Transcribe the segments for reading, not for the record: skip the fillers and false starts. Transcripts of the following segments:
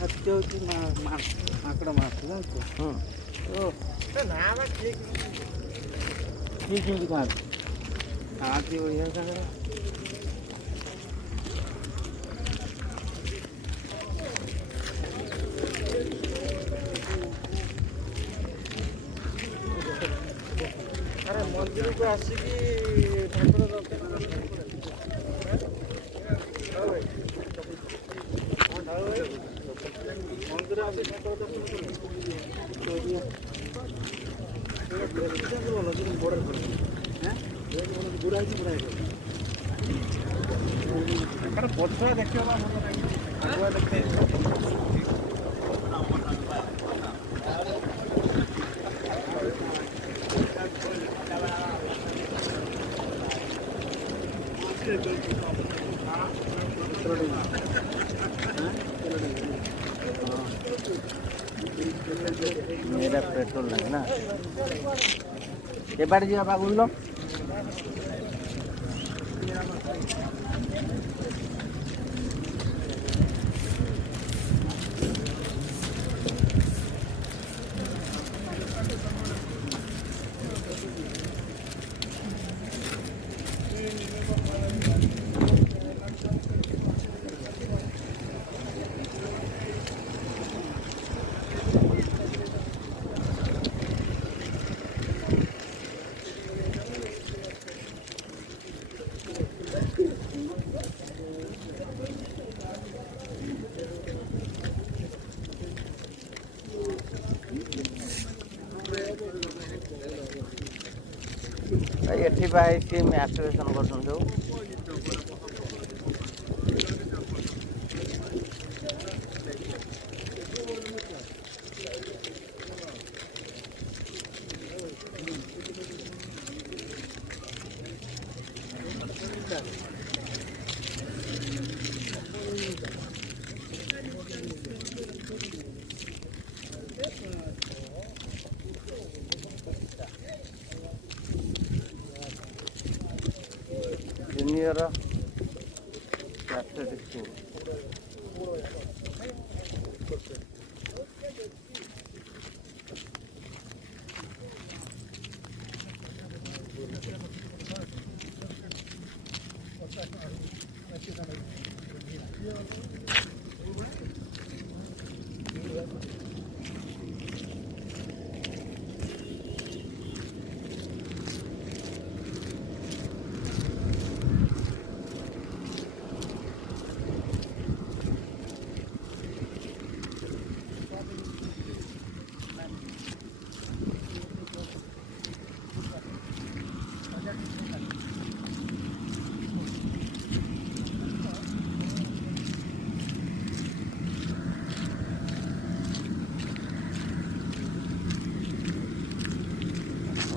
हत्या होती माकडा मारतो जाणतो ठीक है दुकान आती बढ़िया सगळं अरे मंदिर को आसिकी ठाकुर दर्शन मंदिर आसी ठाकुर दर्शन बॉर्डर पर बुढ़ा पछुआ देखिए आगुआ देखते मेरा पेट्रोल लगे ना के बार जी बाबा बोल लो एठी भाई सी में एक्टिवेशन करसन जो junior athletic school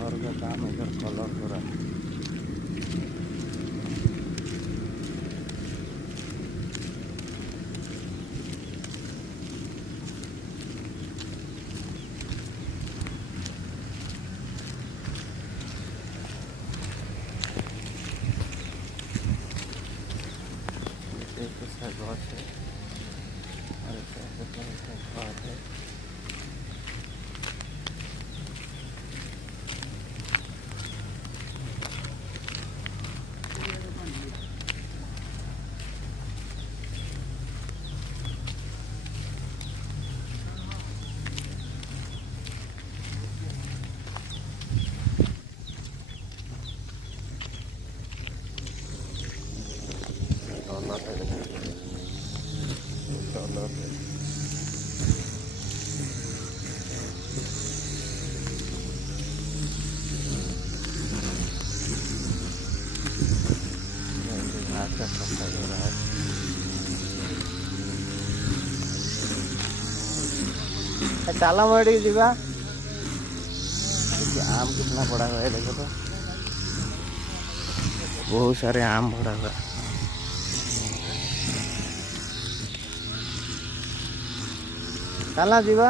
और का काम इधर कलर हो रहा है चाला मड़ी जीवा आम कितना बड़ा हुआ है देखो तो बहुत सारे आम बड़ा हुआ चाला जीवा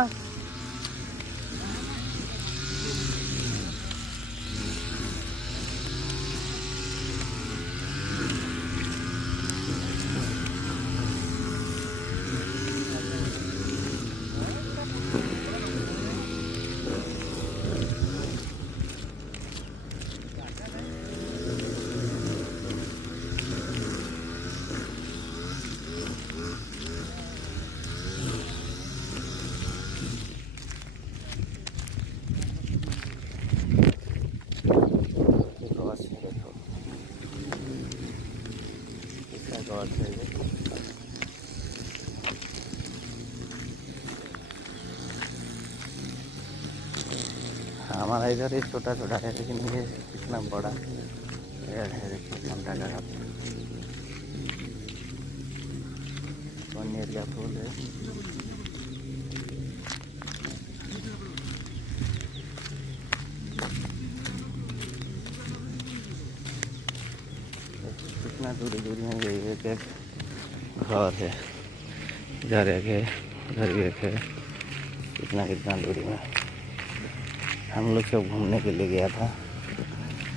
इधर ये छोटा छोटा है, लेकिन ये इतना बड़ा पेड़ है। देखिए घंटा का पनीर का फूल है। कितना दूरी दूरी में ये एक घर है, इधर एक है, उधर भी एक है। कितना कितना दूरी में हम लोग सब घूमने के लिए गया था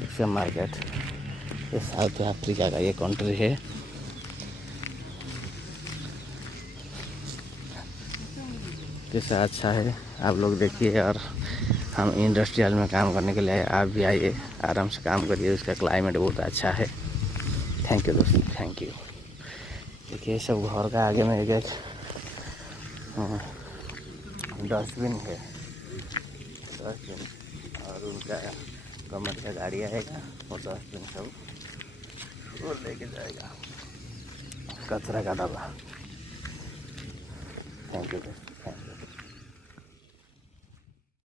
इसका मार्केट। ये साउथ अफ्रीका का ये कंट्री है। कैसा अच्छा है, आप लोग देखिए। और हम इंडस्ट्रियल में काम करने के लिए, आप भी आइए, आराम से काम करिए। उसका क्लाइमेट बहुत अच्छा है। थैंक यू दोस्तों, थैंक यू। देखिए सब घर का आगे में एक डस्टबिन है, डस्टबिन। और उनका गवर्नमेंट का गाड़ी आएगा और डस्टबिन सब वो लेके जाएगा, कचरा का डब्बा। थैंक यू दोस्तों।